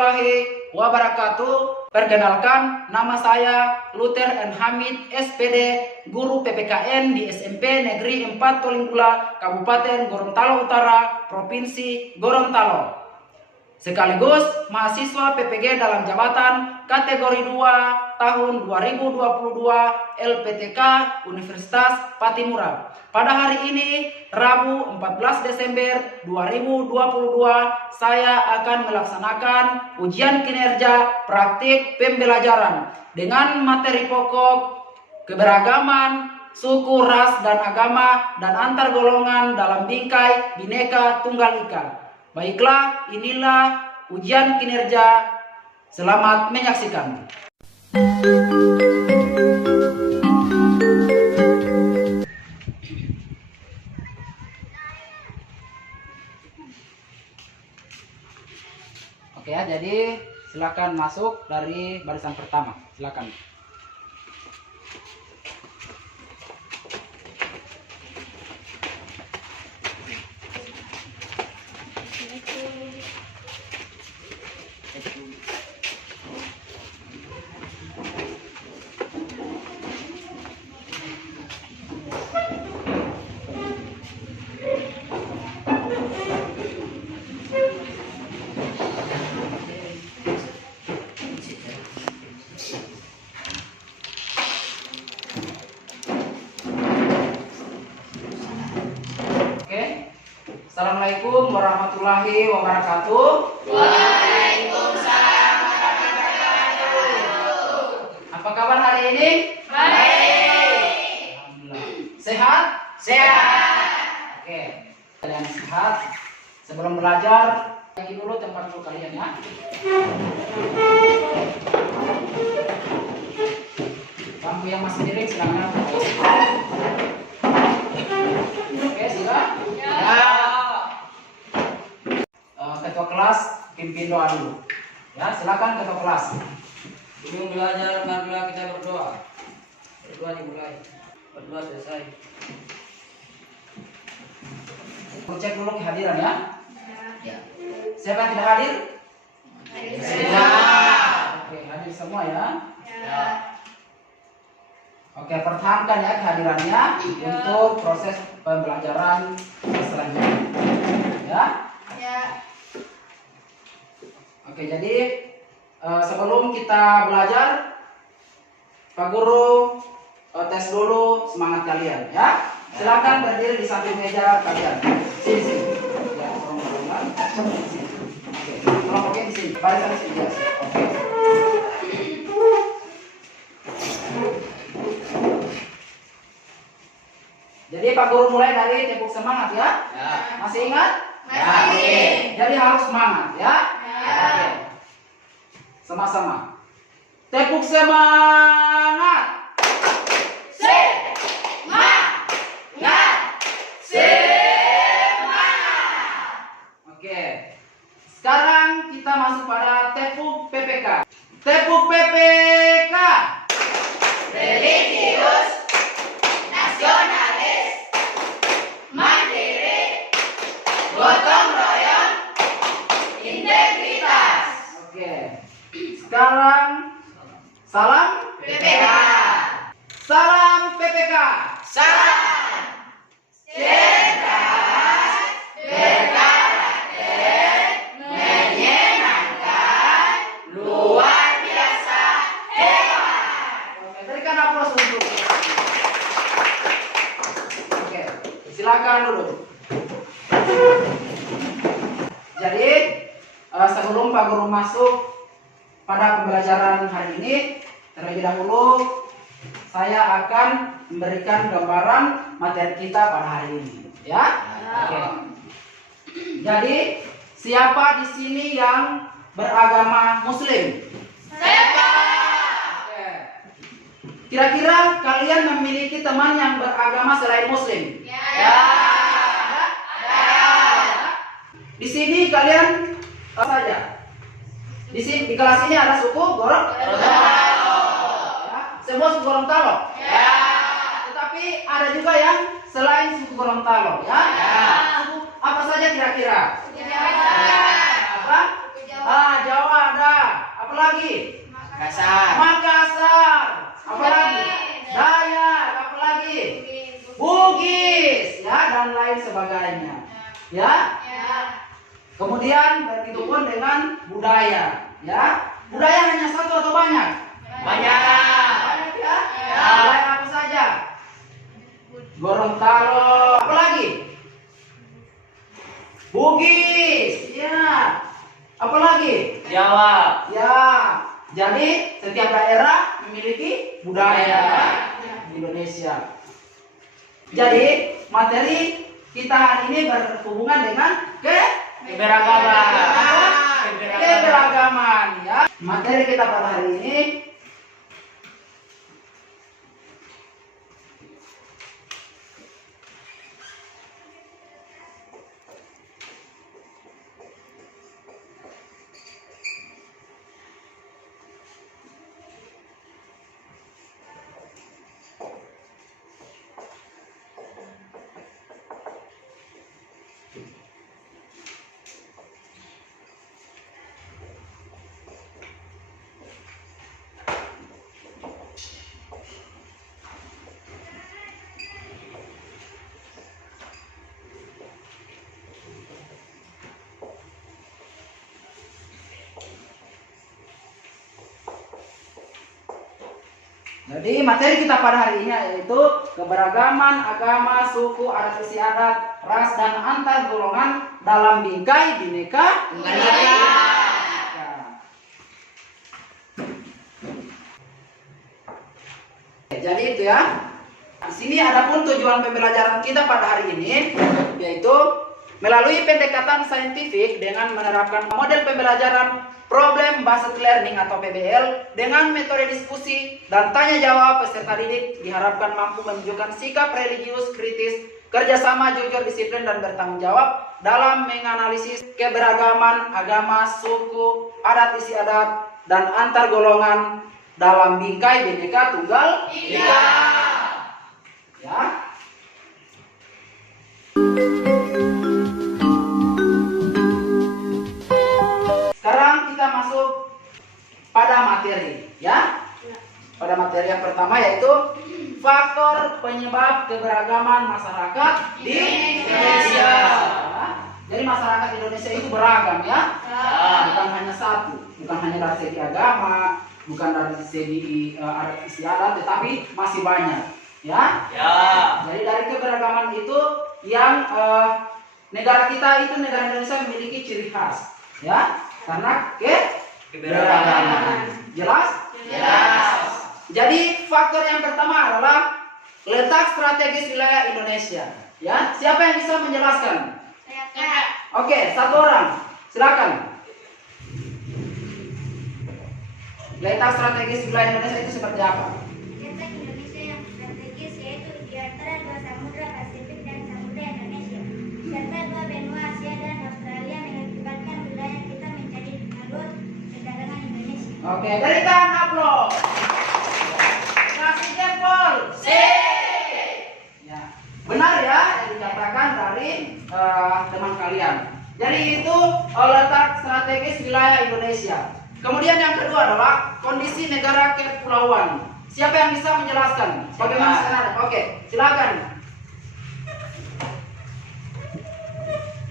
warahmatullahi wabarakatuh. Perkenalkan, nama saya Luther N. Hamid, SPD, Guru PPKN di SMP Negeri 4 Tolinggula, Kabupaten Gorontalo Utara, Provinsi Gorontalo. Sekaligus mahasiswa PPG dalam jabatan kategori 2 tahun 2022 LPTK Universitas Patimura. Pada hari ini, Rabu 14 Desember 2022, saya akan melaksanakan ujian kinerja praktik pembelajaran dengan materi pokok keberagaman, suku, ras, dan agama, dan antar golongan dalam bingkai Bhinneka Tunggal Ika. Baiklah, inilah ujian kinerja. Selamat menyaksikan. Oke ya, jadi silakan masuk dari barisan pertama. Silakan. Assalamualaikum warahmatullahi wabarakatuh. Waalaikumsalam warahmatullahi wabarakatuh. Apa kabar hari ini? Baik. Alhamdulillah. Sehat? Sehat. Oke. Kalian sehat. Sebelum belajar, lagi dulu tempat duduk kalian ya. Bangku yang masih miring silakan. Oke, silakan. Ya. Ketua kelas pimpin doa dulu. Ya, silakan ketua kelas. Sebelum belajar, marilah kita berdoa. Berdoa dimulai. Berdoa selesai. Cek dulu kehadiran ya. Ya. Siapa yang tidak hadir? Ya. Oke, hadir semua ya. Ya. Oke, pertahankan ya kehadirannya untuk proses pembelajaran selanjutnya. Ya. Ya. Oke, jadi sebelum kita belajar, Pak Guru tes dulu semangat kalian ya. Silakan berdiri di samping meja kalian. Sini sini. Ya, tolong. Sini. Oke, tolong oke di sini. Barisan sini ya. Oke. Jadi Pak Guru mulai dari tepuk semangat ya. Ya. Masih ingat? Masih. Jadi harus semangat ya. Ya. Oke. Sama-sama. Tepuk semangat. Oke. Sekarang kita masuk pada tepuk PPK. Tepuk PPK. Religius, nasionalis, mandiri, gotong royong, integritas. Oke. Sekarang salam PPK. Salam PPK. Salam cerdas, berkarakter, menyenangkan, luar biasa, hebat. Oke, berikan aplaus untuk. Oke, silakan duduk. Jadi sebelum Pak Guru masuk pada pembelajaran hari ini, terlebih dahulu saya akan memberikan gambaran materi kita pada hari ini, ya. Oke. Jadi siapa di sini yang beragama Muslim? Oke. Kira-kira kalian memiliki teman yang beragama selain Muslim? Ya. Di sini kalian apa saja? Di sini di kelas ini ada suku Gorontalo. Ya, semua suku Gorontalo. Ya. Tetapi ada juga yang selain suku Gorontalo, ya. Suku apa saja kira-kira? Jawa. Apa? Jawa ada Apalagi? Makassar. Makassar. Apalagi? Dayak. Apalagi? Bugis. Ya, dan lain sebagainya. Ya. Kemudian begitu pun dengan budaya. Ya. Budaya hanya satu atau banyak? Banyak. Banyak ya. Budaya apa saja? Gorontalo. Apalagi? Bugis. Ya. Apalagi? Jawa. Ya, jadi setiap daerah memiliki budaya di Indonesia. Jadi materi kita hari ini berhubungan dengan keberagaman ya. Materi kita pada hari ini jadi materi kita pada hari ini yaitu keberagaman agama, suku, adat istiadat, ras dan antar golongan dalam bingkai Bhinneka Tunggal Ika. Jadi itu ya. Di sini adapun tujuan pembelajaran kita pada hari ini yaitu melalui pendekatan saintifik dengan menerapkan model pembelajaran problem based learning atau PBL dengan metode diskusi dan tanya jawab, peserta didik diharapkan mampu menunjukkan sikap religius, kritis, kerjasama, jujur, disiplin dan bertanggung jawab dalam menganalisis keberagaman agama, suku, adat istiadat dan antar golongan dalam bingkai Bhinneka Tunggal Ika. Ya. Sekarang kita masuk pada materi, ya. Pada materi yang pertama yaitu faktor penyebab keberagaman masyarakat di Indonesia. Jadi masyarakat Indonesia itu beragam, ya. Bukan hanya satu, bukan hanya dari segi agama, bukan dari segi adat istiadat, tetapi masih banyak, ya. Jadi dari keberagaman itu yang negara kita itu negara Indonesia memiliki ciri khas, ya. Karena keberagaman. Jelas? Jelas. Jadi faktor yang pertama adalah letak strategis wilayah Indonesia. Ya, siapa yang bisa menjelaskan? Oke, satu orang, silakan. Letak strategis wilayah Indonesia itu seperti apa? Letak Indonesia yang strategis yaitu di antara dua samudra Pasifik dan samudra Indonesia, serta dua benua Asia dan Australia mengakibatkan wilayah kita menjadi jalur perdagangan Indonesia. Oke, berikan aplaus. Kasih jempol. Ya, benar ya yang dikatakan dari teman kalian. Jadi itu letak strategis wilayah Indonesia. Kemudian yang kedua adalah kondisi negara kepulauan. Siapa yang bisa menjelaskan bagaimana skenario? Oke, silakan.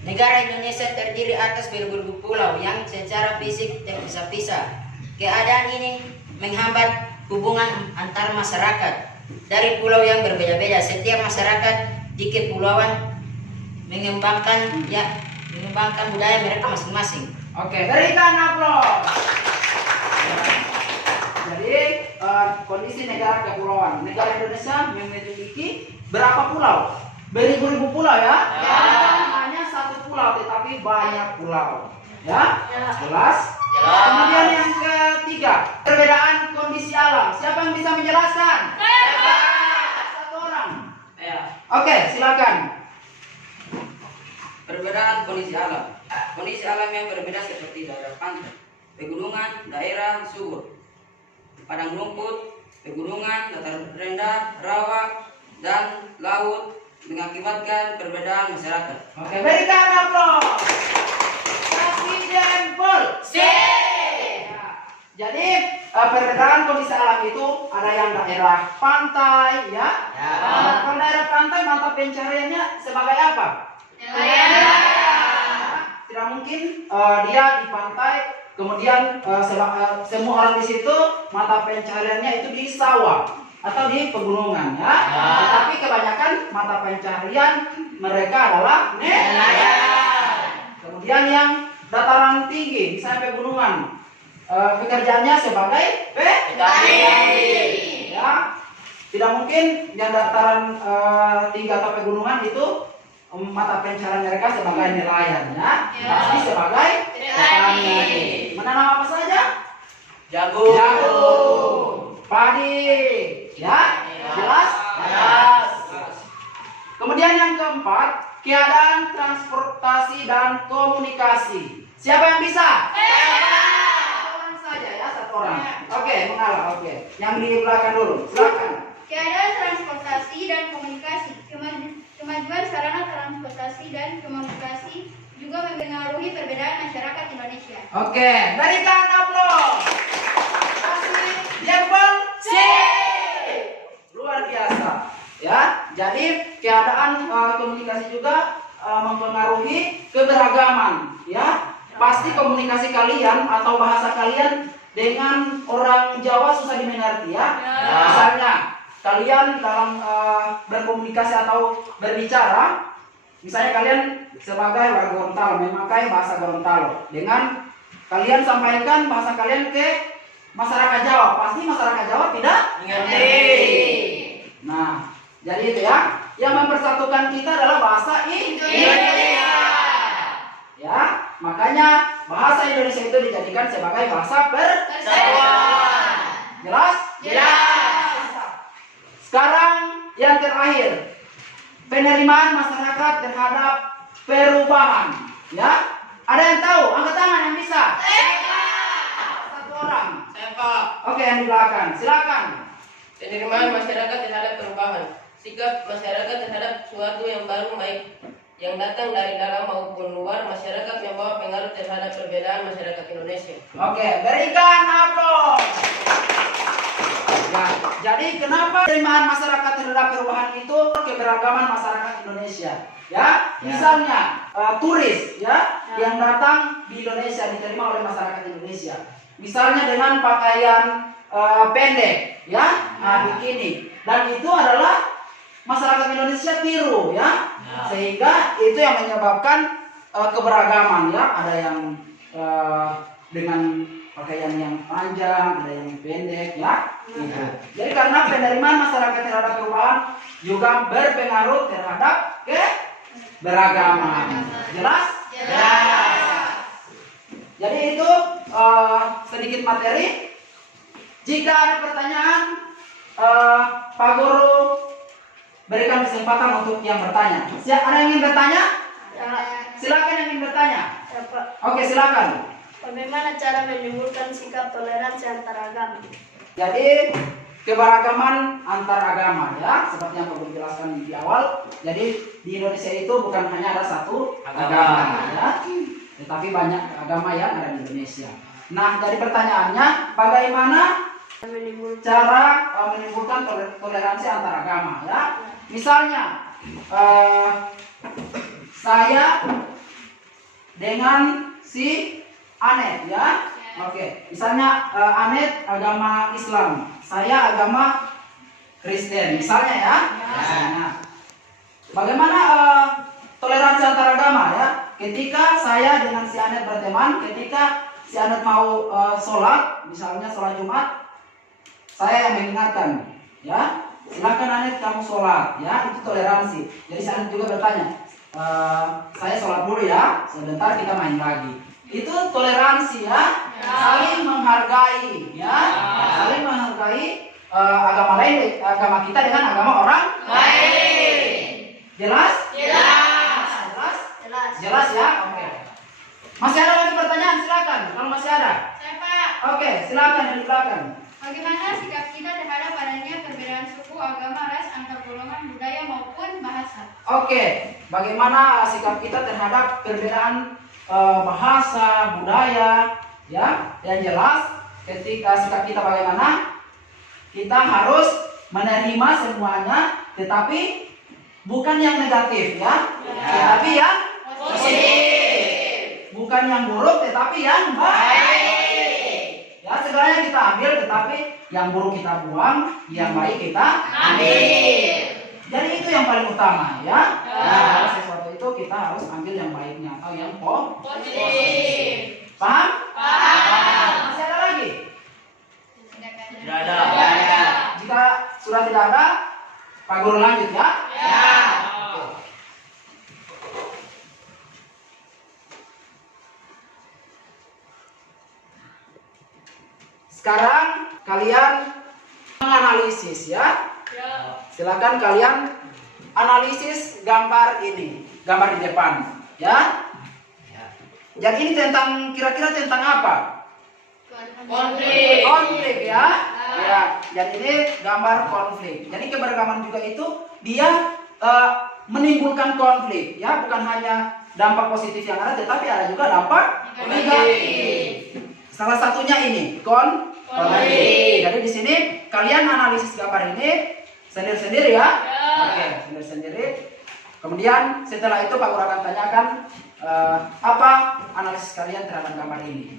Negara Indonesia terdiri atas berburu pulau yang secara fisik terpisah-pisah. Keadaan ini menghambat hubungan antar masyarakat dari pulau yang berbeda-beda. Setiap masyarakat di kepulauan mengembangkan budaya mereka masing-masing. Oke, berikan aplaus. Jadi kondisi negara kepulauan. Negara Indonesia memiliki berapa pulau? Beribu-ribu pulau, ya? Hanya satu pulau, tetapi banyak pulau. Ya? Jelas? Kemudian yang ketiga, perbedaan kondisi alam. Siapa yang bisa menjelaskan? Satu orang. Oke, silakan. Perbedaan kondisi alam. Kondisi alam yang berbeda seperti daerah pantai, pegunungan, daerah subur, padang rumput, pegunungan, dataran rendah, rawa, dan laut mengakibatkan perbedaan masyarakat. Oke, berikan aplaus. Kasih jempol. Ya. Jadi perbedaan kondisi alam itu ada yang daerah pantai, ya. Ya. Kalau daerah pantai mata pencariannya sebagai apa? Tidak mungkin dia di pantai kemudian semua orang di situ mata pencariannya itu di sawah atau di pegunungan, ya. Tetapi kebanyakan mata pencarian mereka adalah nelayan. Kemudian yang dataran tinggi misalnya pegunungan, pekerjaannya sebagai petani, ya. Tidak mungkin yang dataran tinggi atau pegunungan itu mata pencarian mereka sebagai nelayan, ya. Pasti sebagai petani. Menanam apa saja? Jagung, padi, ya. Jelas? Kemudian yang keempat, keadaan transportasi dan komunikasi. Siapa yang bisa? Orang saja, ya, satu orang. Oke, mengalah. Oke, yang di belakang dulu, silakan. Keadaan transportasi dan komunikasi. Kemajuan sarana transportasi dan komunikasi juga mempengaruhi perbedaan masyarakat Indonesia. Oke, berikan aplaus. Kasih jempol luar biasa, ya. Jadi keadaan komunikasi juga mempengaruhi keberagaman, ya. Pasti komunikasi kalian atau bahasa kalian dengan orang Jawa susah dimengerti, ya. Misalnya kalian dalam berkomunikasi atau berbicara, misalnya kalian sebagai warga Gorontalo memakai bahasa Gorontalo, dengan kalian sampaikan bahasa kalian ke masyarakat Jawa, pasti masyarakat Jawa tidak mengerti. Nah, jadi itu, ya. Yang mempersatukan kita adalah bahasa Indonesia. Ya, makanya bahasa Indonesia itu dijadikan sebagai bahasa persatuan. Jelas? Sekarang yang terakhir, penerimaan masyarakat terhadap perubahan, ya. Ada yang tahu? Angkat tangan yang bisa. Satu orang. Oke, yang di belakang, silakan. Penerimaan masyarakat terhadap perubahan. Sikap masyarakat terhadap suatu yang baru, baik yang datang dari dalam maupun luar masyarakat, membawa pengaruh terhadap perbedaan masyarakat Indonesia. Oke, berikan aplaus. Ya, jadi kenapa penerimaan masyarakat terhadap perubahan itu keberagaman masyarakat Indonesia? Ya, misalnya turis, ya, yang datang di Indonesia diterima oleh masyarakat Indonesia. Misalnya dengan pakaian pendek, ya, bikini, dan itu adalah masyarakat Indonesia tiru, ya, sehingga itu yang menyebabkan keberagaman, ya. Ada yang dengan pakaian yang panjang, ada yang pendek, ya. Gitu. Jadi karena penerimaan masyarakat terhadap perubahan juga berpengaruh terhadap keberagaman. Jelas? Jadi itu sedikit materi. Jika ada pertanyaan, Pak Guru berikan kesempatan untuk yang bertanya. Ada yang ingin bertanya? Silakan yang ingin bertanya. Oke, silakan. Bagaimana cara menimbulkan sikap toleransi antar agama? Jadi keberagaman antar agama, ya, seperti yang Pak Guru jelaskan di awal. Jadi di Indonesia itu bukan hanya ada satu agama, ya, tetapi banyak agama yang ada di Indonesia. Nah, jadi pertanyaannya, bagaimana cara menimbulkan toleransi antar agama, ya? Misalnya saya dengan si Anet, ya. Oke, misalnya Anet agama Islam, saya agama Kristen, misalnya, ya. Nah, bagaimana toleransi antar agama, ya? Ketika saya dengan si Anet berteman, ketika si Anet mau sholat, misalnya sholat Jumat, saya yang mengingatkan, ya. Silakan Anet kamu sholat, ya, itu toleransi. Jadi si Anet juga bertanya, saya sholat dulu, ya, sebentar kita main lagi. Itu toleransi, ya, saling menghargai, ya, saling menghargai agama lain, agama kita dengan agama orang lain. Jelas? Jelas, ya. Oke. Masih ada lagi pertanyaan? Silakan. Kalau masih ada. Saya, Pak. Oke, silakan yang di belakang. Bagaimana sikap kita terhadap adanya perbedaan suku, agama, ras, antar golongan, budaya maupun bahasa? Oke, bagaimana sikap kita terhadap perbedaan bahasa, budaya, ya? Yang jelas ketika sikap kita bagaimana? Kita harus menerima semuanya, tetapi bukan yang negatif ya, tetapi yang positif. Bukan yang buruk, tetapi yang baik. Ya, segalanya kita ambil, tetapi yang buruk kita buang, yang baik kita ambil. Jadi itu yang paling utama ya. Nah, sesuatu itu kita harus ambil yang baiknya atau yang positif. Paham? Paham. Masih ada lagi? Tidak ada. Jika sudah tidak ada, Pak Guru lanjut ya. Sekarang kalian menganalisis ya. Silakan kalian analisis gambar ini, gambar di depan ya. Jadi ini tentang kira-kira tentang apa? Konflik ya. Ya, jadi ini gambar konflik. Jadi keberagaman juga itu dia menimbulkan konflik ya, bukan hanya dampak positif yang ada, tetapi ada juga dampak negatif. Salah satunya ini konflik. Jadi di sini kalian analisis gambar ini sendiri-sendiri ya. Oke, sendiri-sendiri. Kemudian setelah itu Pak Guru akan tanyakan apa analisis kalian terhadap gambar ini.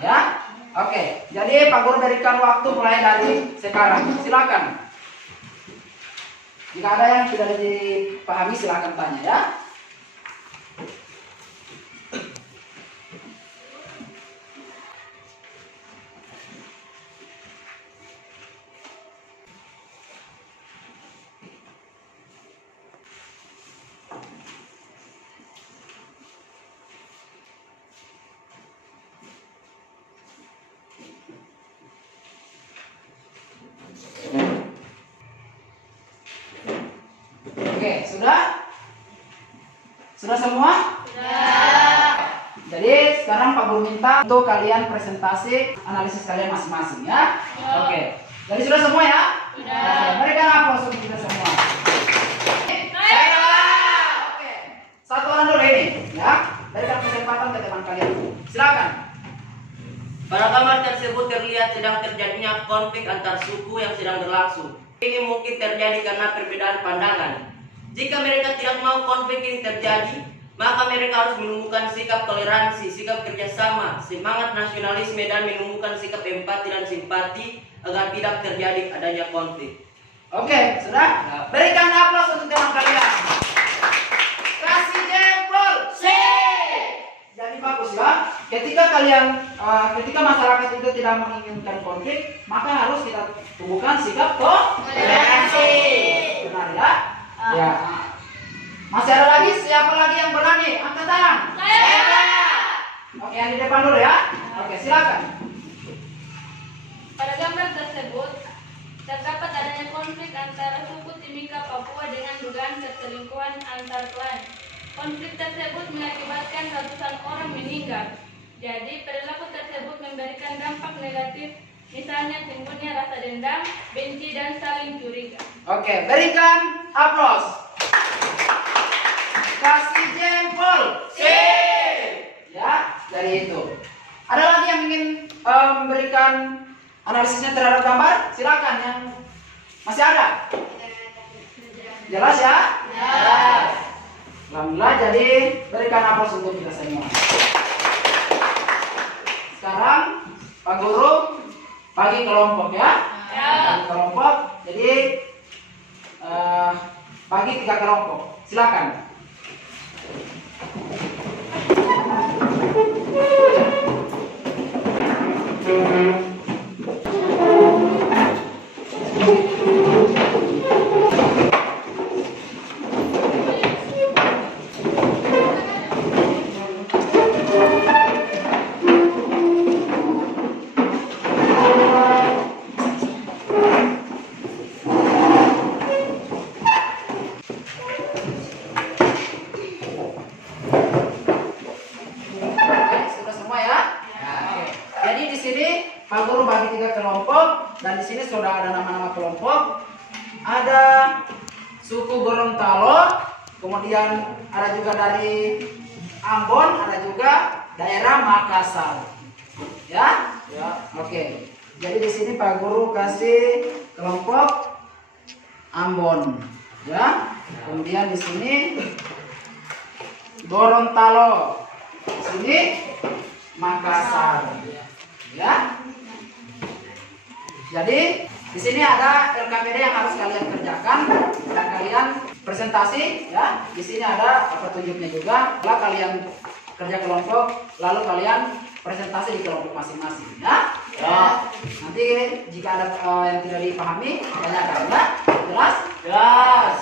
Ya. Oke, jadi Pak Guru berikan waktu mulai dari sekarang. Silakan. Jika ada yang tidak dipahami silakan tanya ya. Oke, sudah? Sudah semua? Sudah. Jadi sekarang Pak Guru minta untuk kalian presentasi analisis kalian masing-masing ya. Oke. Jadi sudah semua ya? Sudah. Oke, berikan aplaus untuk kita semua. Oke. Satu orang dulu ini ya. Berikan kesempatan ke teman kalian. Silakan. Pada gambar tersebut terlihat sedang terjadinya konflik antar suku yang sedang berlangsung. Ini mungkin terjadi karena perbedaan pandangan. Jika mereka tidak mau konflik ini terjadi, maka mereka harus menumbuhkan sikap toleransi, sikap kerjasama, semangat nasionalisme, dan menumbuhkan sikap empati dan simpati agar tidak terjadi adanya konflik. Oke, sudah? Berikan aplaus untuk teman kalian. Kasih jempol. Jadi bagus ya. Ketika masyarakat itu tidak menginginkan konflik, maka harus kita tumbuhkan sikap toleransi. Benar ya? Ya. Masih ada lagi? Siapa lagi yang berani? Angkat tangan. Saya. Oke, yang di depan dulu ya. Oke, silakan. Pada gambar tersebut terdapat adanya konflik antara suku Timika Papua dengan dugaan perselingkuhan antar klan. Konflik tersebut mengakibatkan ratusan orang meninggal. Jadi perilaku tersebut memberikan dampak negatif, misalnya timbulnya rasa dendam, benci, dan saling curiga. Oke, berikan aplaus. Kasih jempol. Ya, dari itu. Ada lagi yang ingin memberikan analisisnya terhadap gambar? Silakan yang masih ada. Jelas ya? Jelas. Alhamdulillah, jadi berikan aplaus untuk kita semua. Sekarang Pak Guru bagi kelompok ya. Bagi kelompok. Jadi bagi 3 kelompok. Silakan. Sudah semua ya? Oke. Jadi di sini Pak Guru bagi 3 kelompok dan di sini sudah ada nama-nama kelompok. Ada suku Gorontalo, kemudian ada juga dari Ambon, ada juga daerah Makassar. Ya? Ya. Oke. Jadi di sini Pak Guru kasih kelompok Ambon, ya. Kemudian di sini Gorontalo, di sini Makassar, ya. Jadi di sini ada LKPD yang harus kalian kerjakan dan kalian presentasi, ya. Di sini ada petunjuknya juga. Setelah kalian kerja kelompok, lalu kalian presentasi di kelompok masing-masing, ya. Ya. Nanti jika ada yang tidak dipahami, tanyakan, ya. Jelas? Jelas.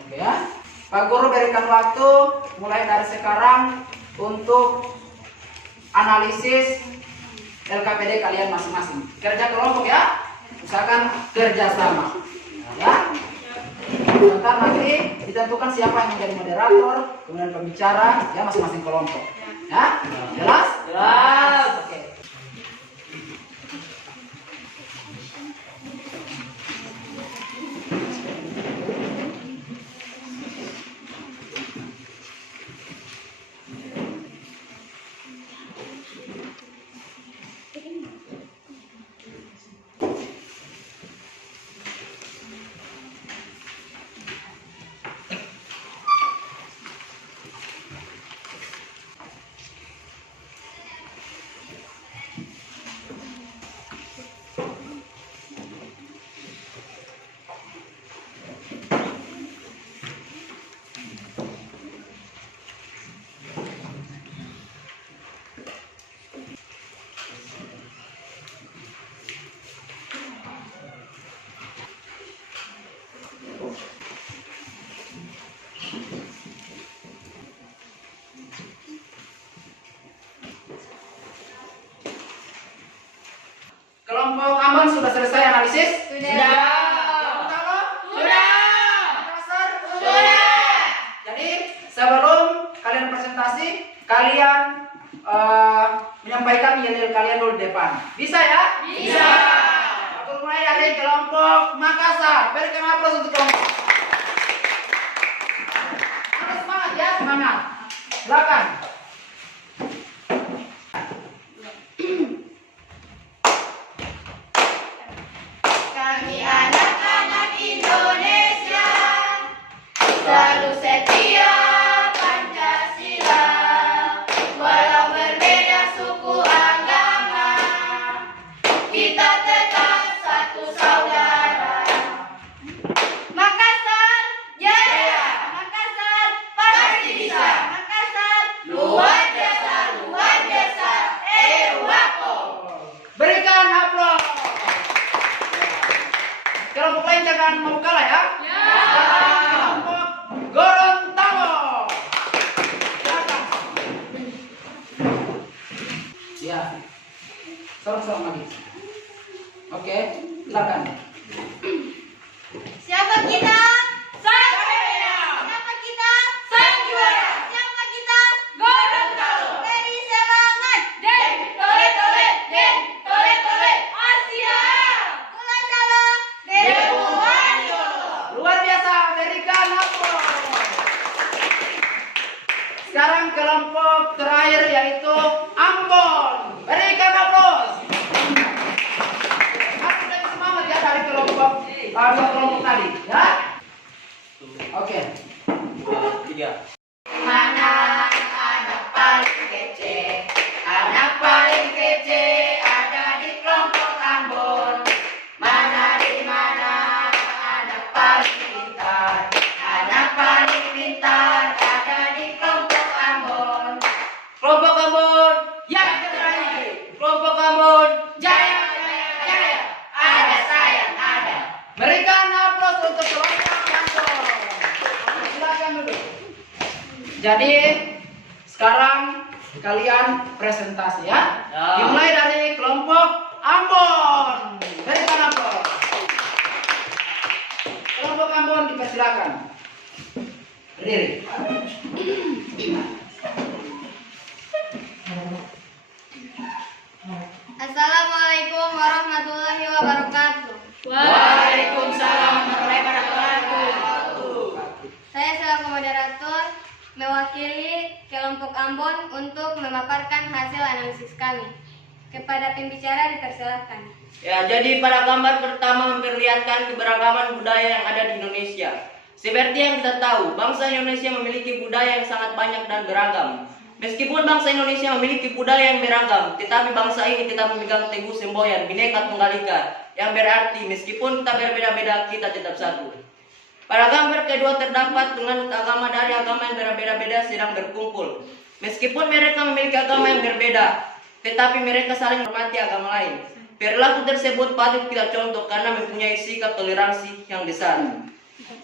Oke ya. Pak Guru berikan waktu mulai dari sekarang untuk analisis LKPD kalian masing-masing. Kerja kelompok ya, usahakan kerjasama. Ya. Sebentar nanti ditentukan siapa yang menjadi moderator, kemudian pembicara, ya masing-masing kelompok. Ya, jelas? Jelas. Oke. Kelompok Ambon sudah selesai analisis? Sudah. Gorontalo? Sudah. Makassar? Sudah. Jadi sebelum kalian presentasi, kalian menyampaikan nilai kalian dulu di depan. Bisa ya? Bisa. Aku mulai dari kelompok Makassar. Berikan aplaus untuk kelompok. Harus semangat ya, semangat. Silakan. Kami anak-anak Indonesia selalu setia Pancasila, walau berbeda suku agama, kita tetap satu saudara. Makassar jaya, Makassar pasti bisa, Makassar luar biasa, wako. Berikan aplaus. Kelompok lain jangan mau kalah ya. Kelompok Gorontalo. Silakan. Ya. Sorong-sorong lagi. Oke, silakan. Siapa kita? Sang Jaya. Siapa kita? Sang Juara. Siapa kita? Gorontalo. Beri semangat. Den, tole tole, Den, tole tole. Asia. Gorontalo. Dewa Wariolo. Luar biasa, berikan aplaus. Sekarang kelompok terakhir yaitu Ambon. Berikan aplaus. Aku lebih semangat ya dari kelompok dua kelompok tadi, ya. Oke. Mana anak paling kece? Anak paling kece ada di kelompok Ambon. Mana di mana anak paling pintar? Anak paling pintar ada di kelompok Ambon. Kelompok Ambon yang terakhir. Kelompok Ambon jaya, jaya, jaya. Ada sayang ada. Berikan aplaus untuk kelompok Ambon. Silakan dulu. Jadi sekarang kalian presentasi ya. Dimulai dari kelompok Ambon. Berikan aplaus. Kelompok Ambon dipersilakan. Berdiri. Assalamualaikum warahmatullahi wabarakatuh. Waalaikumsalam warahmatullahi wabarakatuh. Saya selaku moderator mewakili kelompok Ambon untuk memaparkan hasil analisis kami. Kepada pembicara dipersilakan. Ya, jadi pada gambar pertama memperlihatkan keberagaman budaya yang ada di Indonesia. Seperti yang kita tahu, bangsa Indonesia memiliki budaya yang sangat banyak dan beragam. Meskipun bangsa Indonesia memiliki budaya yang beragam, tetapi bangsa ini tetap memegang teguh semboyan Bhinneka Tunggal Ika, yang berarti meskipun kita berbeda-beda, kita tetap satu. Pada gambar kedua terdapat penganut agama dari agama yang berbeda-beda sedang berkumpul. Meskipun mereka memiliki agama yang berbeda, tetapi mereka saling menghormati agama lain. Perilaku tersebut patut kita contoh karena mempunyai sikap toleransi yang besar.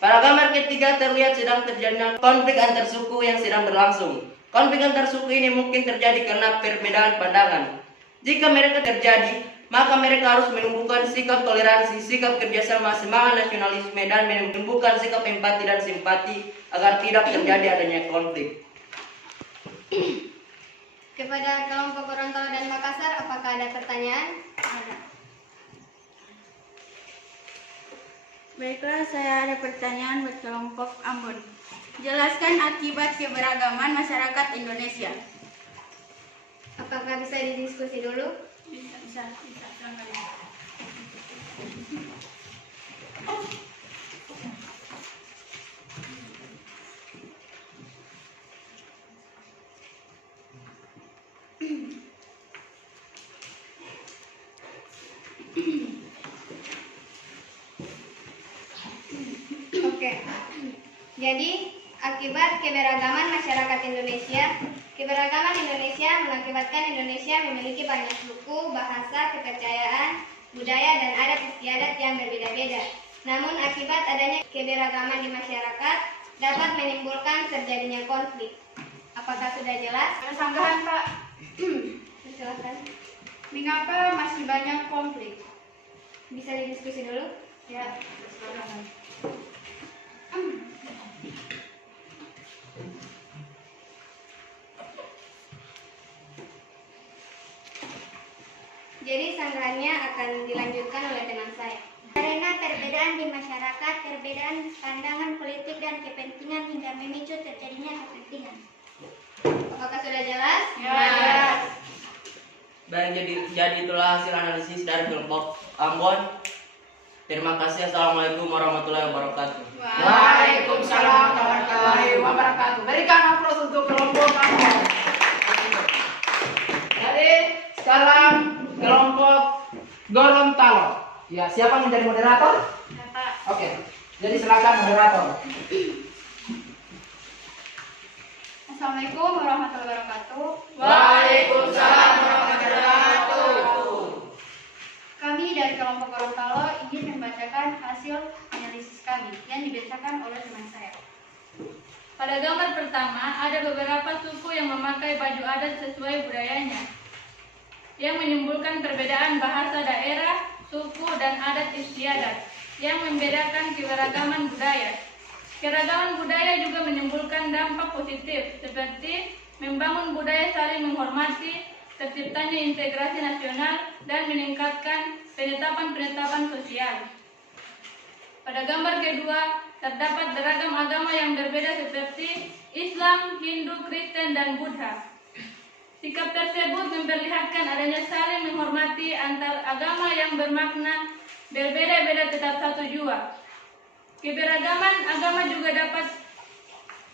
Pada gambar ketiga terlihat sedang terjadi konflik antar suku yang sedang berlangsung. Konflik antar suku ini mungkin terjadi karena perbedaan pandangan. Jika mereka terjadi, maka mereka harus menumbuhkan sikap toleransi, sikap kerjasama, semangat nasionalisme, dan menumbuhkan sikap empati dan simpati agar tidak terjadi adanya konflik. Kepada kelompok Gorontalo dan Makassar, apakah ada pertanyaan? Ada. Baiklah, saya ada pertanyaan buat kelompok Ambon. Jelaskan akibat keberagaman masyarakat Indonesia. Apakah bisa didiskusi dulu? Bisa. Oke. Jadi, akibat keberagaman masyarakat Indonesia, keberagaman Indonesia mengakibatkan Indonesia memiliki banyak suku, bahasa, kepercayaan, budaya, dan adat istiadat yang berbeda-beda. Namun, akibat adanya keberagaman di masyarakat dapat menimbulkan terjadinya konflik. Apakah sudah jelas? Ada sanggahan, Pak. Silakan. Mengapa masih banyak konflik? Bisa didiskusi dulu? Ya, silakan. Jadi sanggahannya akan dilanjutkan oleh teman saya. Karena perbedaan di masyarakat, perbedaan pandangan politik dan kepentingan hingga memicu terjadinya kepentingan. Apakah sudah jelas? Ya. Baik, jadi itulah hasil analisis dari kelompok Ambon. Terima kasih. Assalamualaikum warahmatullahi wabarakatuh. Waalaikumsalam warahmatullahi wabarakatuh. Berikan aplaus untuk kelompok Ambon. Jadi sekarang kelompok Gorontalo. Ya, siapa menjadi moderator? Oke. Jadi silakan moderator. Assalamualaikum warahmatullahi wabarakatuh. Waalaikumsalam warahmatullahi wabarakatuh. Kami dari kelompok Gorontalo ingin membacakan hasil analisis kami yang dibacakan oleh teman saya. Pada gambar pertama, ada beberapa suku yang memakai baju adat sesuai budayanya, yang menimbulkan perbedaan bahasa daerah, suku, dan adat istiadat, yang membedakan keberagaman budaya. Keragaman budaya juga menimbulkan dampak positif, seperti membangun budaya saling menghormati, terciptanya integrasi nasional, dan meningkatkan penetapan-penetapan sosial. Pada gambar kedua, terdapat beragam agama yang berbeda seperti Islam, Hindu, Kristen, dan Buddha. Sikap tersebut memperlihatkan adanya saling menghormati antar agama yang bermakna berbeda-beda tetap satu jua. Keberagaman agama juga dapat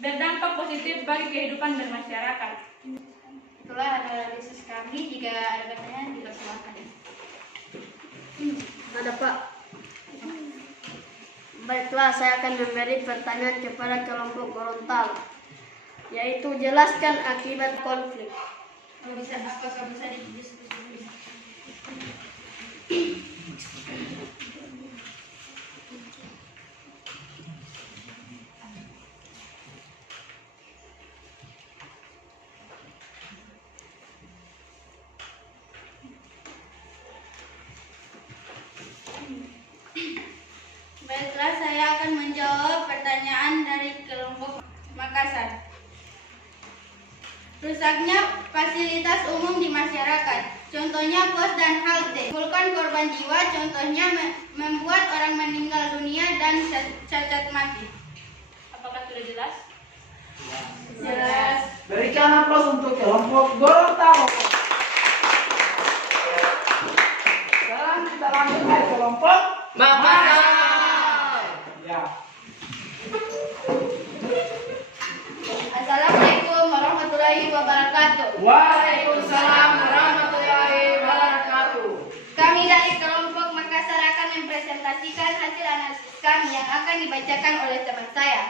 berdampak positif bagi kehidupan bermasyarakat. Itulah analisis kami. Jika ada pertanyaan, dipersilakan. Ada, Pak. Baiklah, saya akan memberi pertanyaan kepada kelompok Gorontalo, yaitu jelaskan akibat konflik. Apakah bisa didiskusi? Baiklah, saya akan menjawab pertanyaan dari kelompok Makassar. Rusaknya fasilitas umum di masyarakat, contohnya pos dan halte, menimbulkan korban jiwa, contohnya membuat orang meninggal dunia dan cacat mati. Apakah sudah jelas? Jelas. Berikan aplaus untuk kelompok Gorontalo. Sekarang kita lanjut ke kelompok Makassar. Ya. Assalamualaikum warahmatullahi wabarakatuh. Waalaikumsalam warahmatullahi wabarakatuh. Kami dari kelompok Makassar akan mempresentasikan hasil analisis kami yang akan dibacakan oleh teman saya.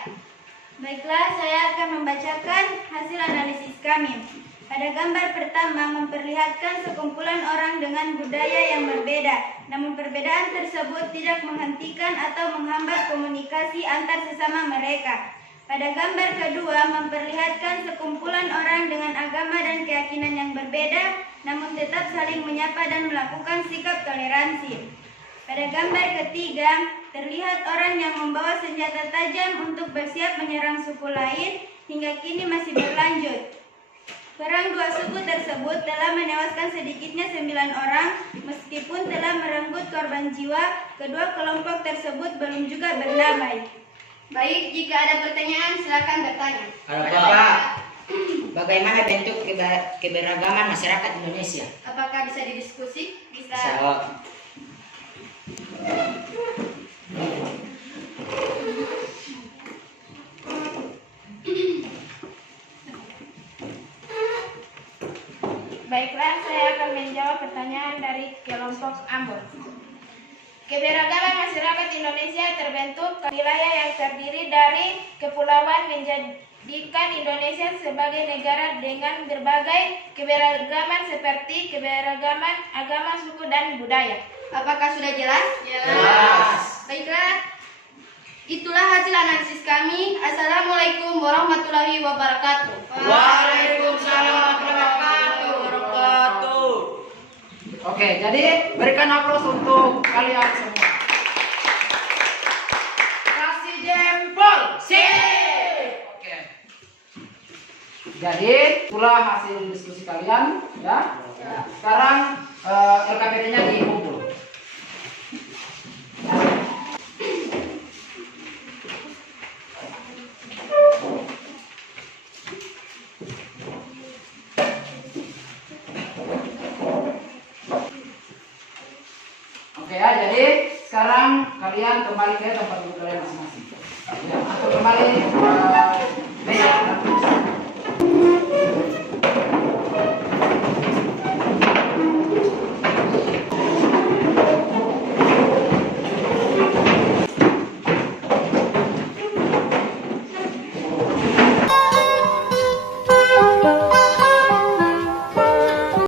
Baiklah, saya akan membacakan hasil analisis kami. Pada gambar pertama memperlihatkan sekumpulan orang dengan budaya yang berbeda, namun perbedaan tersebut tidak menghentikan atau menghambat komunikasi antar sesama mereka. Pada gambar kedua memperlihatkan sekumpulan orang dengan agama dan keyakinan yang berbeda, namun tetap saling menyapa dan melakukan sikap toleransi. Pada gambar ketiga, terlihat orang yang membawa senjata tajam untuk bersiap menyerang suku lain hingga kini masih berlanjut. Perang dua suku tersebut telah menewaskan sedikitnya 9 orang, meskipun telah merenggut korban jiwa, kedua kelompok tersebut belum juga berdamai. Baik, jika ada pertanyaan silakan bertanya. Kalau Bapak, bagaimana bentuk keberagaman masyarakat Indonesia? Apakah bisa didiskusi? Bisa. Baiklah, saya akan menjawab pertanyaan dari kelompok Ambon. Keberagaman masyarakat Indonesia terbentuk wilayah yang terdiri dari kepulauan menjadikan Indonesia sebagai negara dengan berbagai keberagaman seperti keberagaman agama, suku, dan budaya. Apakah sudah jelas? Jelas. Baiklah, itulah hasil analisis kami. Assalamualaikum warahmatullahi wabarakatuh. Waalaikumsalam warahmatullahi wabarakatuh. Oke, jadi berikan aplaus untuk kalian semua. Kasih jempol. Sip. Oke. Jadi itulah hasil diskusi kalian, ya. Sekarang LKPD-nya dikumpul. Oke ya, jadi sekarang kalian kembali ke tempat duduk kalian masing-masing. Ya, atau kembali meja.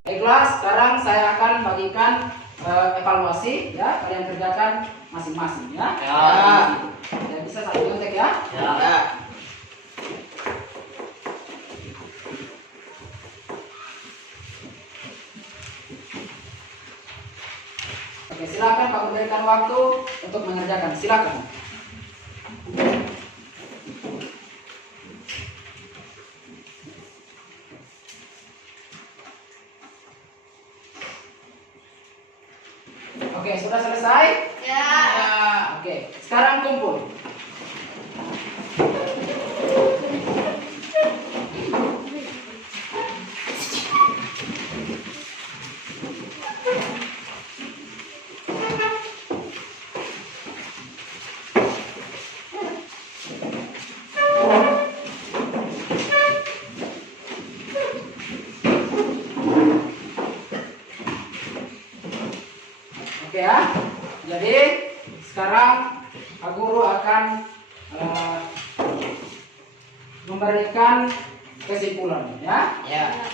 Baiklah, sekarang saya akan bagikan evaluasi, ya, kalian kerjakan masing-masing, ya. Ya, bisa satu kontek, ya. Oke, silakan Pak, berikan waktu untuk mengerjakan. Silakan. Oke, sudah selesai? Ya. Oke, sekarang kumpul. Oke ya, jadi sekarang Pak Guru akan memberikan kesimpulan, ya.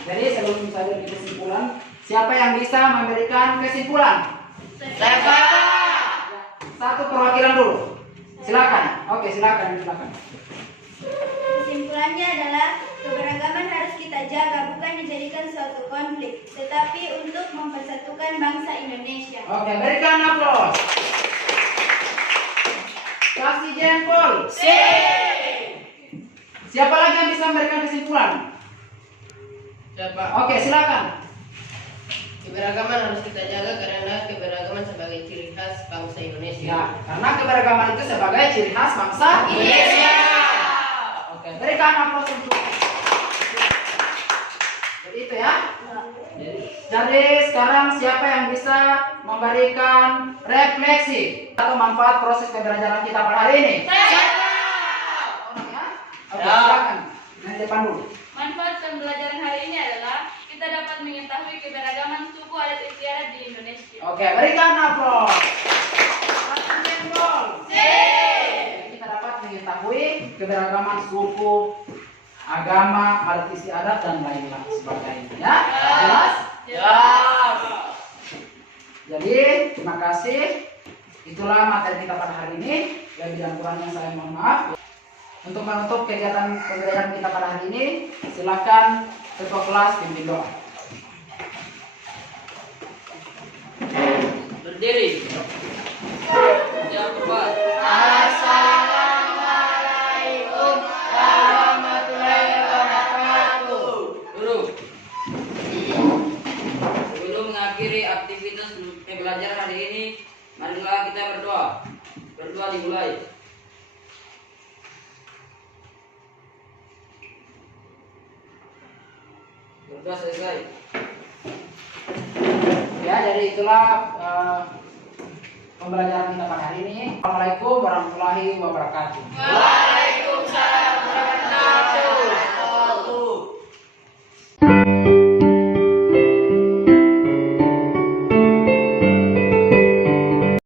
Jadi sebelum saya beri kesimpulan, siapa yang bisa memberikan kesimpulan? Saya. Satu perwakilan dulu. Silakan. Oke, silakan. Kesimpulannya adalah keberagaman harus kita jaga, bukan dijadikan suatu konflik, tetapi untuk mempersatukan bangsa Indonesia. Oke, berikan aplaus. Kasih jempol. Siapa lagi yang bisa memberikan kesimpulan? Siapa? Oke, silakan. Keberagaman harus kita jaga karena keberagaman sebagai ciri khas bangsa Indonesia. Ya, karena keberagaman itu sebagai ciri khas bangsa Indonesia. Oke, berikan aplaus untuk Gitu ya. Jadi sekarang siapa yang bisa memberikan refleksi atau manfaat proses pembelajaran kita pada hari ini? Orang ya? Oke, silakan. Nanti depan dulu. Manfaat pembelajaran hari ini adalah kita dapat mengetahui keberagaman suku adat istiadat di Indonesia. Oke, berikan aplaus. Kita dapat mengetahui keberagaman suku, agama, adat istiadat dan lain-lain sebagainya. Ya, jelas? Jelas. Jadi terima kasih. Itulah materi kita pada hari ini. Lebih dan kurangnya saya mohon maaf. Untuk menutup kegiatan pembelajaran kita pada hari ini, silakan ketua kelas pimpin doa. Berdiri. Yang kuat. Assalamualaikum warahmatullahi wabarakatuh. Duduk. Sebelum mengakhiri aktivitas pembelajaran hari ini, marilah kita berdoa. Berdoa dimulai. Berdoa selesai. Ya, jadi itulah pembelajaran kita pada hari ini. Assalamualaikum warahmatullahi wabarakatuh. Waalaikumsalam.